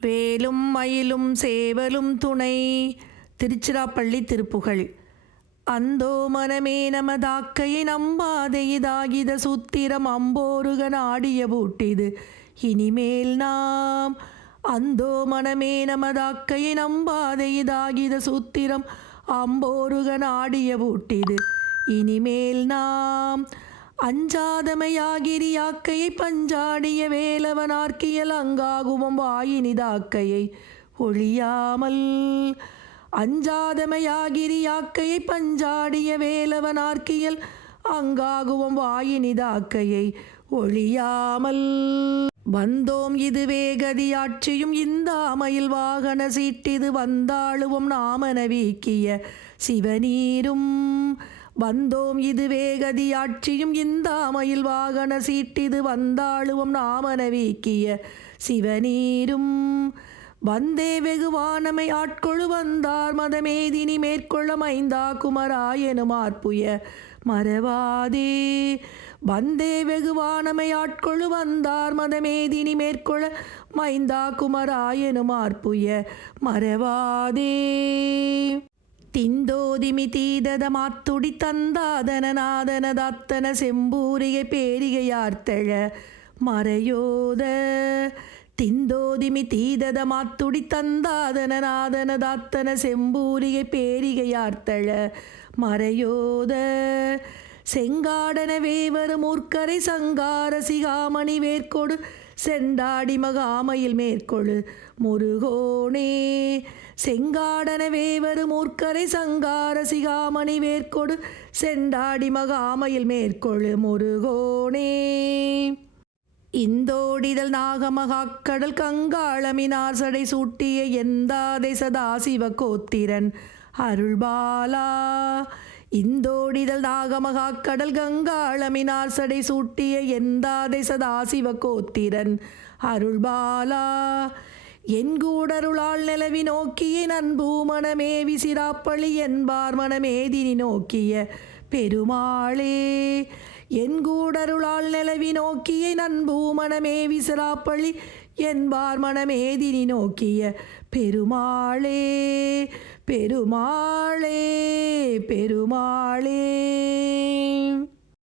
வேலும் மயிலும் சேவலும் துணை. திருச்சிராப்பள்ளி திருப்புகழ். அந்தோ மனமே நமதாக்கையை நம்பாதே இதாகித சூத்திரம் அம்போருகன் ஆடிய பூட்டிது. இனிமேல் நாம் அந்தோ மனமே நமதாக்கையை நம்பாதே இதாகித சூத்திரம் அம்போருகன் ஆடிய பூட்டிது. இனிமேல் நாம் அஞ்சாதமையாகிரியாக்கையை பஞ்சாடிய வேலவனார்க்கியல் அங்காகுமம் வாயினிதாக்கையை ஒழியாமல். அஞ்சாதமையாகிரியாக்கையை பஞ்சாடிய வேலவனார்க்கியல் அங்காகுவம் வாயினிதாக்கையை ஒழியாமல். வந்தோம் இதுவே கதியாட்சியும் இந்த அமையில் வாகன சீட்டிது வந்தாளுவும் நாமன வீக்கிய சிவநீரும். வந்தோம் இது வேகதியாட்சியும் இந்தாமையில் வாகன சீட்டிது வந்தாளுவம் நாமன வீக்கிய சிவநீரும். வந்தே வெகுவானமை ஆட்கொழு வந்தார் மதமேதினி மேற்கொள்ள மைந்தா குமராயனும் ஆர்ப்புய மறவாதே. வந்தே வெகுவானமை ஆட்கொழு வந்தார் மதமேதினி மேற்கொள்ள மைந்தா குமராயனும் ஆர்ப்புய மறவாதே. திந்தோதிமிதீததமாத்துடி தந்தாதன நாதன தாத்தன செம்பூரிகை பேரிகையார்த்தழ மறையோத. திந்தோதிமி தீததமாத்துடி தந்தாதன நாதன தாத்தன செம்பூரிகை பேரிகையார்த்தழ மறையோத. செங்காடன வேவரு மூர்க்கரை சங்கார சிகாமணி வேர்கொடு செண்டாடி மகாமையில் மேற்கொழு முருகோனே செங்காடன வேவரு மூர்க்கரை சங்கார சிகாமணி வேர்க்கொடு செண்டாடி மகாமையில் மேற்கொழு முருகோனே இந்தோடிதழ் நாகமகாக்கடல் கங்காளமினார் சடை சூட்டிய எந்தாதை சதாசிவ கோத்திரன். அருள்பாலா இந்தோடிதழ் நாகமகாக்கடல் கங்காளமினார் சடை சூட்டிய எந்தாதை சதாசிவ கோத்திரன் அருள்பாலா. என் கூடருளால் நிலவி நோக்கிய நண்பூ மனமே விசிராப்பழி என்பார் மனமேதினி நோக்கிய பெருமாளே. என் கூடருளால் நிலவி நோக்கிய நண்பூ மனமே விசிராப்பழி என்பார் மனமேதினி நோக்கிய பெருமாளே பெருமாளே பெருமாளே.